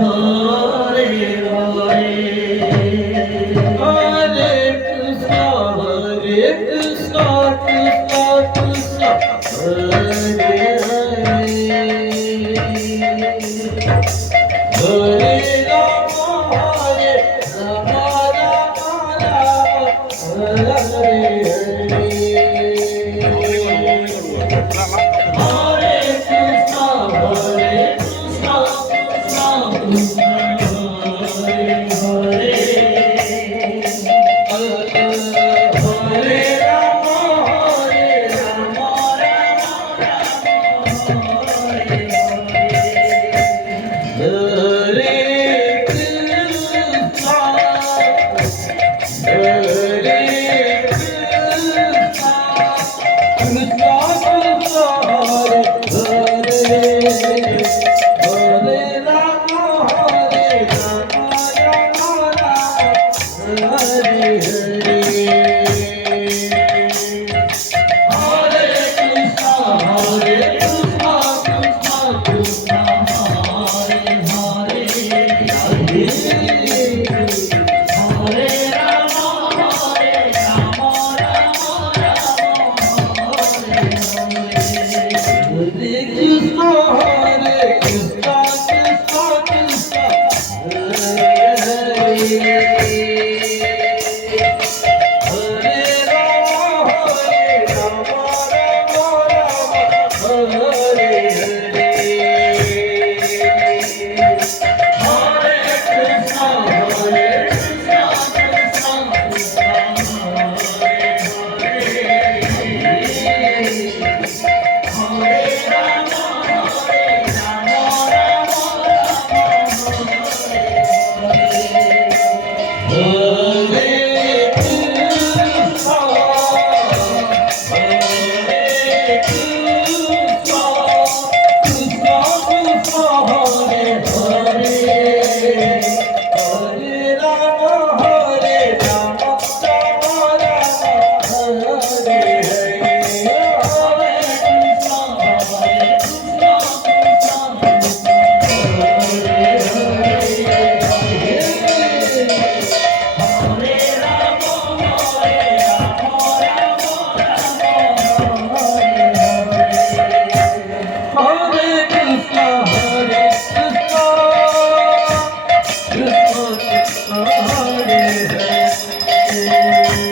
Hare Hare Hare Krishna Krishna Krishna Hare Hare Hare Ram Hare Ram Ram Ram Hare Hare Hare Krishna Krishna Hare Hare Hare Ram Ram Hare Hare Krishna Hare Krishna